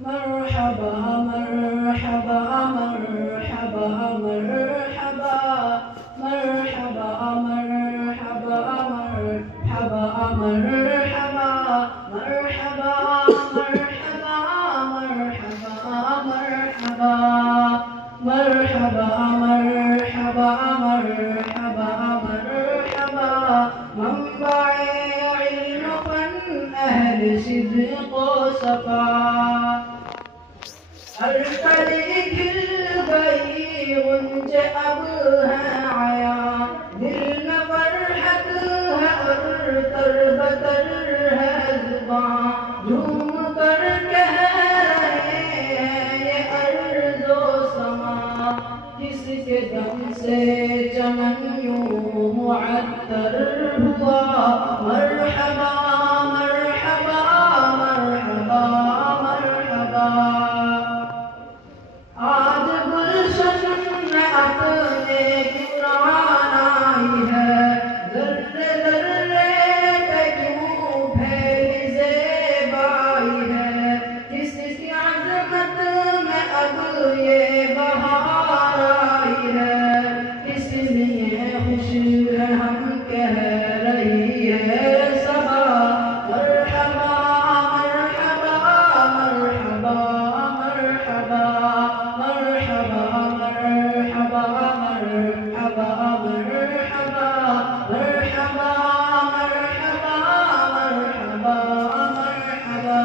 مرحبا مرحبا مرحبا مرحبا مرحبا مرحبا مرحبا مرحبا مرحبا مرحبا مرحبا مرحبا مرحبا مرحبا مرحبا مرحبا منبع علم فن أهل صدق وصفا الکلی کھل گئی غنچ اب ہے آیا دل میں فرحت ہے اور تر بتر ہے زباں جھوم کر کہہ رہے ہیں یہ ارض و سما کس کے دم سے چمن یوں معطر ہوا مرحبا مرحبا مرحبا مرحبا آج گلشن میں اپنے قرآن آئی ہے ذرے ذرے پہ کیوں پھیلی زیبائی ہے کس کی عظمت میں اب یہ بہار آئی ہے کس لیے خوش ہے ہم کہہ رہی ہے صبا مرحبا مرحبا مرحبا مرحبا مرحبا مرحبا مرحبا مرحبا مرحبا مرحبا مرحبا مرحبا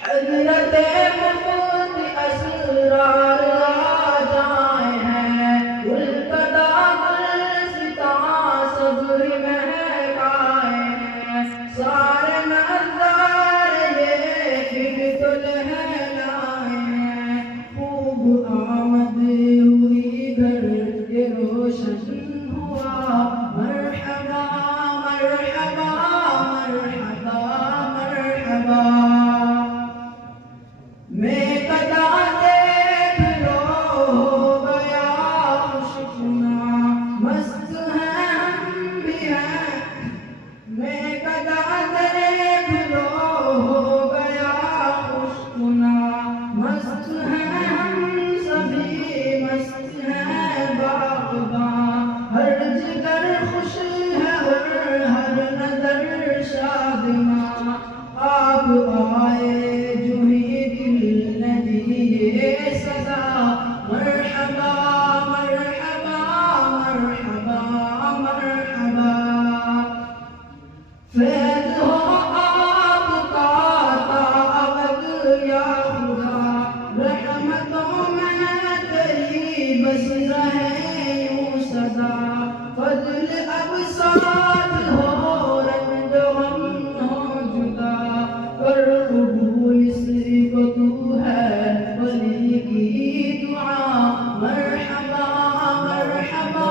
حضرت مفت اسرار آ جائے ہیں گل قدا گلستاں صبر مہکائے ہیں سارے نظارے یہ پھر تو لہلائے ہیں خوب آمد ہوئی گھر کے روشن ہوا مرحبا مرحبا مرحبا مرحبا میں قدا دیکھ لو ہو گیا خوشگنا مست ہیں ہم بھی ہیں میں قدا دیکھ لو ہو گیا خوشگنا مست ہیں ہم سبھی مست ہیں باغباں ہر جگر خوش ہے اور ہر نظر شادماں آپ آئے جو ہی دل نے دیے صدا مرحبا مرحبا مرحبا مرحبا فیض ہو آپ کا تا ابد یا خدا رحمتوں میں تیری بس رہے یوں سدا فضل اب ساتھ ہو رنج و غم ہو جدا کر قبول اس کو تو ہے ولی کی دعا مرحبا مرحبا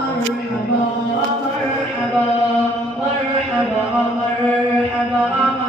مرحبا مرحبا مرحبا مرحبا